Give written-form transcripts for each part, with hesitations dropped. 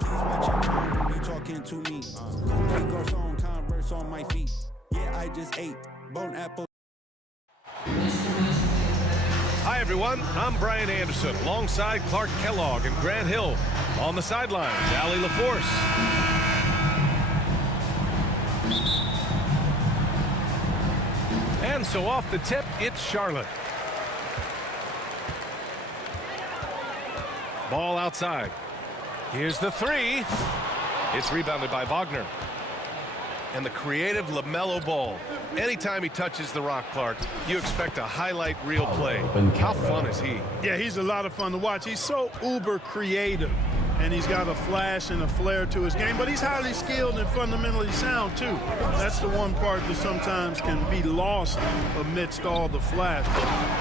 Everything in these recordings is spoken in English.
please watch your tone when you talking to me. Cocaine garçon, Converse on my feet. Yeah, I just ate bone apple. Hi, everyone. I'm Brian Anderson, alongside Clark Kellogg and Grant Hill. On the sidelines, Allie LaForce. And so off the tip, it's Charlotte. Ball outside. Here's the three. It's rebounded by Wagner. And the creative LaMelo Ball. Anytime he touches the rock, Clark, you expect a highlight reel play. How fun is he? Yeah, he's a lot of fun to watch. He's so uber creative, and he's got a flash and a flair to his game, but he's highly skilled and fundamentally sound, too. That's the one part that sometimes can be lost amidst all the flash.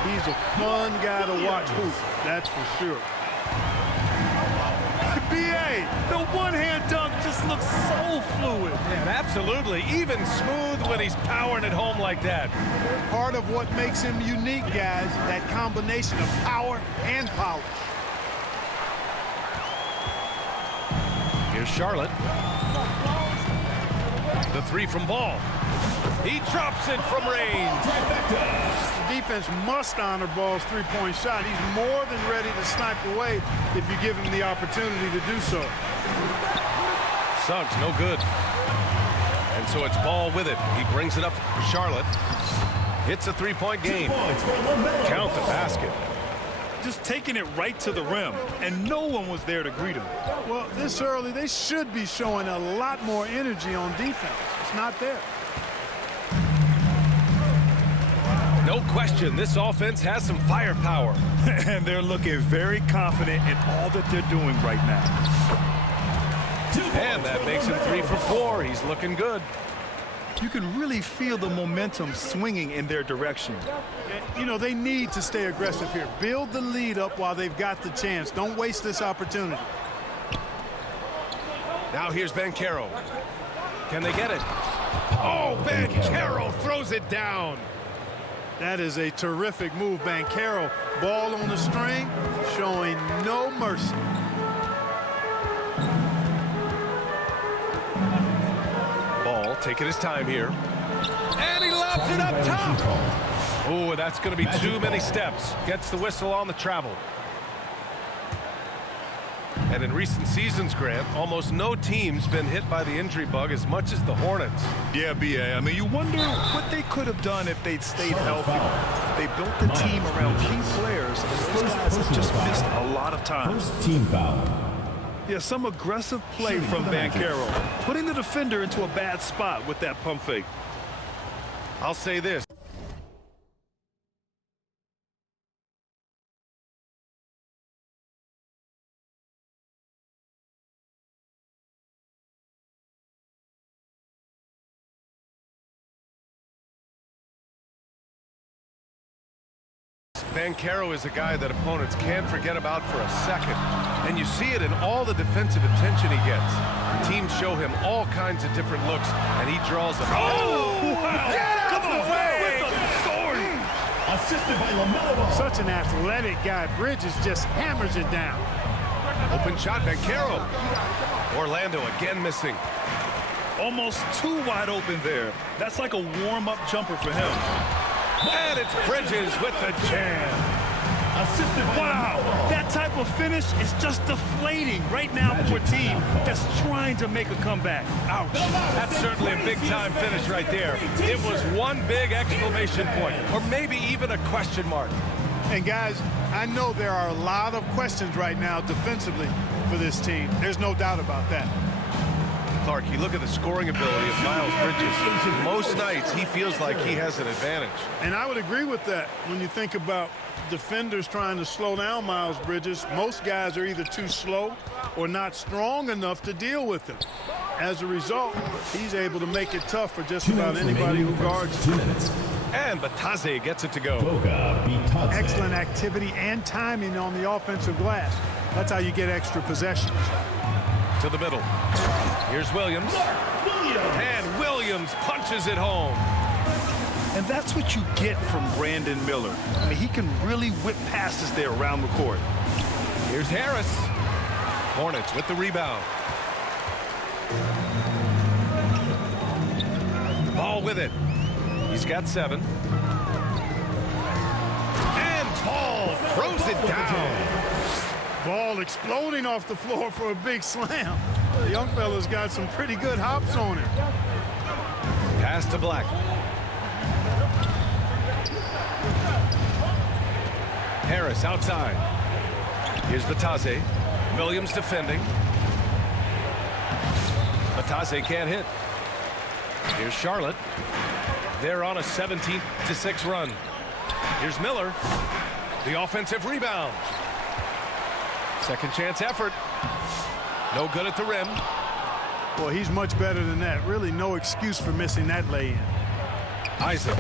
He's a fun guy to watch hoop, that's for sure. B.A., the one-hand dunk just looks so fluid. Man, absolutely. Even smooth when he's powering it home like that. Part of what makes him unique, guys, that combination of power and polish. Here's Charlotte. The three from Ball. He drops it from range. The defense must honor Ball's three-point shot. He's more than ready to snipe away if you give him the opportunity to do so. Suggs, no good. And so it's Ball with it. He brings it up for Charlotte. Hits a three-point game. Count the basket. Just taking it right to the rim, and no one was there to greet him. Well, this early, they should be showing a lot more energy on defense. It's not there. No question, this offense has some firepower. And they're looking very confident in all that they're doing right now. And that makes him 3 for 4. He's looking good. You can really feel the momentum swinging in their direction. You know, they need to stay aggressive here. Build the lead up while they've got the chance. Don't waste this opportunity. Now here's Banchero. Can they get it? Oh, Banchero throws it down. That is a terrific move, Banchero. Ball on the string, showing no mercy. Ball taking his time here. And he lobs it up top. Oh, that's going to be too many steps. Gets the whistle on the travel. And in recent seasons, Grant, almost no team's been hit by the injury bug as much as the Hornets. Yeah, B.A. I mean, you wonder what they could have done if they'd stayed healthy. They built the team around key players, and those guys have just missed a lot of time. First team foul. Yeah, some aggressive play from Banchero, putting the defender into a bad spot with that pump fake. I'll say this. Banchero is a guy that opponents can't forget about for a second. And you see it in all the defensive attention he gets. Teams show him all kinds of different looks, and he draws them. Oh! Wow. Get out the way! Assisted by LaMelo. Such an athletic guy. Bridges just hammers it down. Open shot, Banchero. Orlando again missing. Almost too wide open there. That's like a warm-up jumper for him. And it's Bridges with the jam. Wow, that type of finish is just deflating right now for a team that's trying to make a comeback. Ouch. That's certainly a big-time finish right there. It was one big exclamation point, or maybe even a question mark. And guys, I know there are a lot of questions right now defensively for this team. There's no doubt about that. Clark, you look at the scoring ability of Miles Bridges. Most nights, he feels like he has an advantage. And I would agree with that when you think about defenders trying to slow down Miles Bridges. Most guys are either too slow or not strong enough to deal with him. As a result, he's able to make it tough for just about anybody who guards him. And Bataze gets it to go. Excellent activity and timing on the offensive glass. That's how you get extra possessions. To the middle. Here's Williams. And Williams punches it home. And that's what you get from Brandon Miller. I mean, he can really whip passes there around the court. Here's Harris. Hornets with the rebound. Ball with it. He's got 7. And Ball throws it down. Ball exploding off the floor for a big slam. The young fella's got some pretty good hops on him. Pass to Black. Harris outside. Here's Batase. Williams defending. Batase can't hit. Here's Charlotte. They're on a 17-6 run. Here's Miller. The offensive rebound. Second chance effort. No good at the rim. Boy, he's much better than that. Really no excuse for missing that lay-in. Isaac.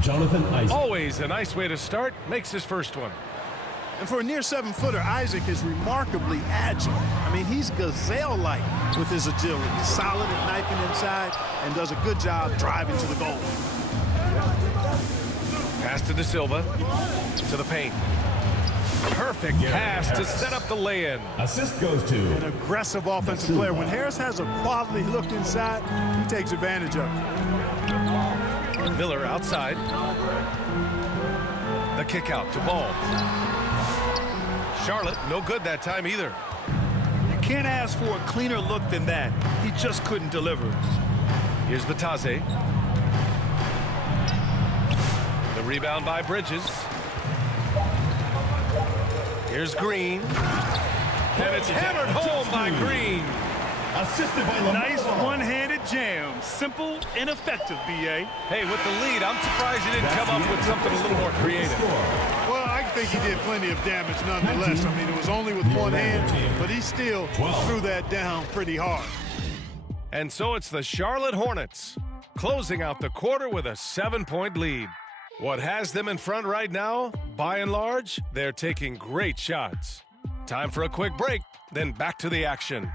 Jonathan Isaac. Always a nice way to start. Makes his first one. And for a near 7-footer, Isaac is remarkably agile. I mean, he's gazelle-like with his agility. Solid at knifing inside and does a good job driving to the goal. Pass to De Silva. To the paint. Perfect pass to set up the lay-in. Assist goes to An aggressive offensive player. When Harris has a quality look inside, he takes advantage of it. Miller outside. The kick out to Ball. Charlotte, no good that time either. You can't ask for a cleaner look than that. He just couldn't deliver. Here's Batase. The rebound by Bridges. Here's Green. And it's hammered home by Green. assisted by LaMelo. Nice one-handed jam. Simple and effective, B.A. Hey, with the lead, I'm surprised he didn't come up with something a little more creative. Well, I think he did plenty of damage nonetheless. I mean, it was only with one hand, but he still threw that down pretty hard. And so it's the Charlotte Hornets closing out the quarter with a 7-point lead. What has them in front right now? By and large, they're taking great shots. Time for a quick break, then back to the action.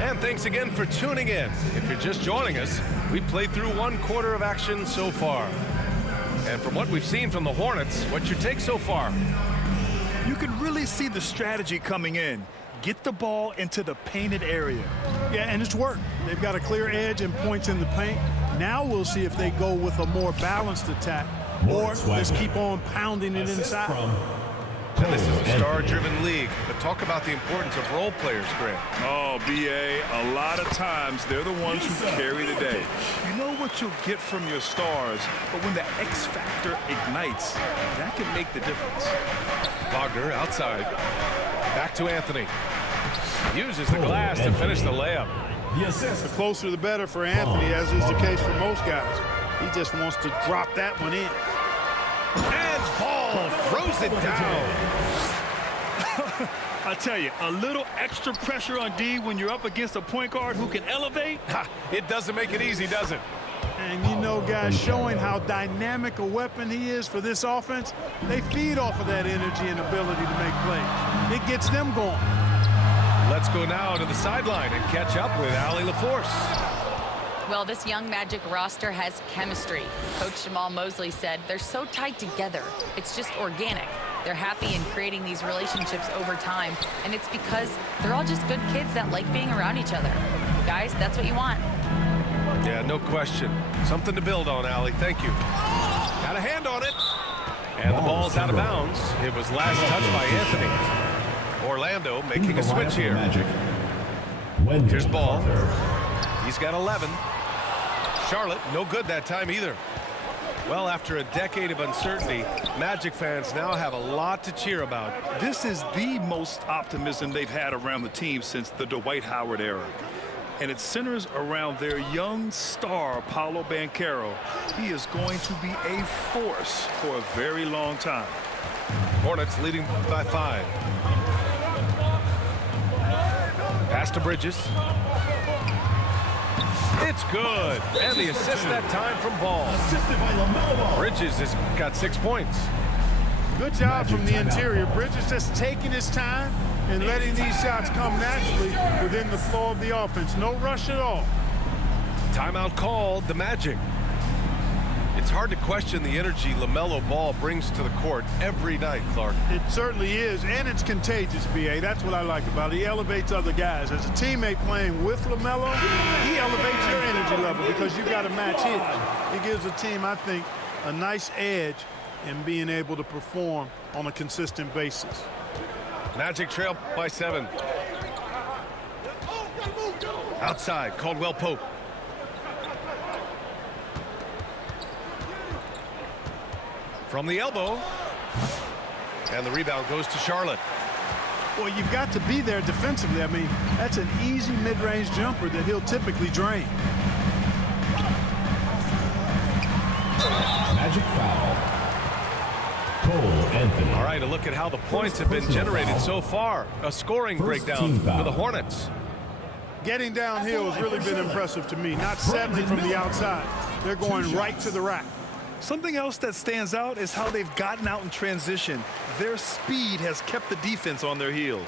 And thanks again for tuning in. If you're just joining us, we've played through one quarter of action so far. And from what we've seen from the Hornets, what's your take so far? You can really see the strategy coming in. Get the ball into the painted area. Yeah, and it's worked. They've got a clear edge and points in the paint. Now we'll see if they go with a more balanced attack or just keep on pounding it inside. And this is a star-driven league, but talk about the importance of role players, Grant. Oh, B.A., a lot of times they're the ones who carry the day. You know what you'll get from your stars, but when the X factor ignites, that can make the difference. Wagner outside. Back to Anthony. Uses the glass to finish the layup. The closer the better for Anthony, as is the case for most guys. He just wants to drop that one in. And Ball throws it down. I tell you, a little extra pressure on D when you're up against a point guard who can elevate. It doesn't make it easy, does it? And you know, guys, showing how dynamic a weapon he is for this offense, they feed off of that energy and ability to make plays. It gets them going. Let's go now to the sideline and catch up with Allie LaForce. Well, this young Magic roster has chemistry. Coach Jamal Mosley said they're so tight together. It's just organic. They're happy in creating these relationships over time, and it's because they're all just good kids that like being around each other. Guys, that's what you want. Yeah, no question. Something to build on, Allie. Thank you. Got a hand on it. And the ball's out of bounds. It was last touched by Anthony. Orlando making a switch here. Here's Ball. He's got 11. Charlotte, no good that time either. Well, after a decade of uncertainty, Magic fans now have a lot to cheer about. This is the most optimism they've had around the team since the Dwight Howard era. And it centers around their young star, Paolo Banchero. He is going to be a force for a very long time. Hornets leading by 5. Pass to Bridges. It's good. And the assist that time from Ball. Bridges has got 6 points. Good job from the interior. Bridges just taking his time and letting these shots come naturally within the flow of the offense. No rush at all. Timeout called, the Magic. It's It's hard to question the energy LaMelo Ball brings to the court every night, Clark. It certainly is, and it's contagious, B.A. That's what I like about it. He elevates other guys. As a teammate playing with LaMelo, he elevates your energy level because you've got to match his. He gives the team, I think, a nice edge in being able to perform on a consistent basis. Magic trail by 7. Outside, Caldwell Pope. From the elbow. And the rebound goes to Charlotte. Well, you've got to be there defensively. I mean, that's an easy mid-range jumper that he'll typically drain. Magic foul. Cole Anthony. All right, a look at how the points have been generated so far. A scoring breakdown for the Hornets. Getting downhill has really been impressive to me. Not settling from the outside. They're going right to the rack. Something else that stands out is how they've gotten out in transition. Their speed has kept the defense on their heels.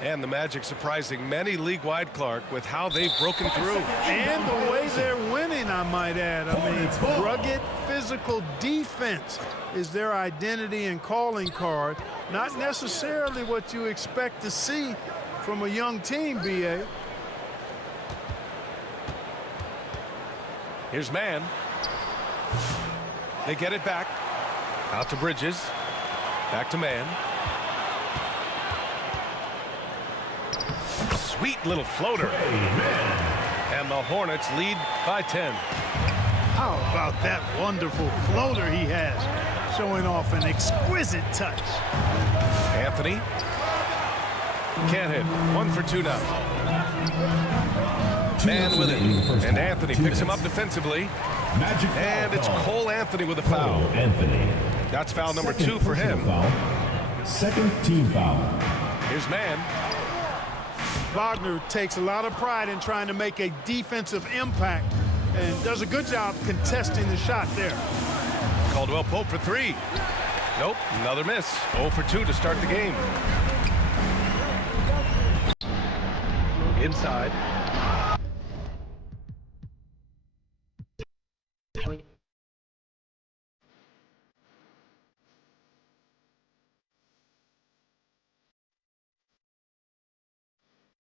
And the Magic surprising many league-wide, Clark, with how they've broken through. And the way they're winning, I might add. I mean, rugged physical defense is their identity and calling card. Not necessarily what you expect to see from a young team, B.A. Here's man. They get it back. Out to Bridges. Back to man. Sweet little floater. And the Hornets lead by 10. How about that wonderful floater he has, showing off an exquisite touch. Anthony. Can't hit. 1 for 2 now. Man with it. And Anthony picks him up defensively. And it's Cole Anthony with a foul. That's foul number 2 for him. Second team foul. Here's man. Wagner takes a lot of pride in trying to make a defensive impact and does a good job contesting the shot there. Caldwell Pope for 3. Nope, another miss. 0 for 2 to start the game. Inside.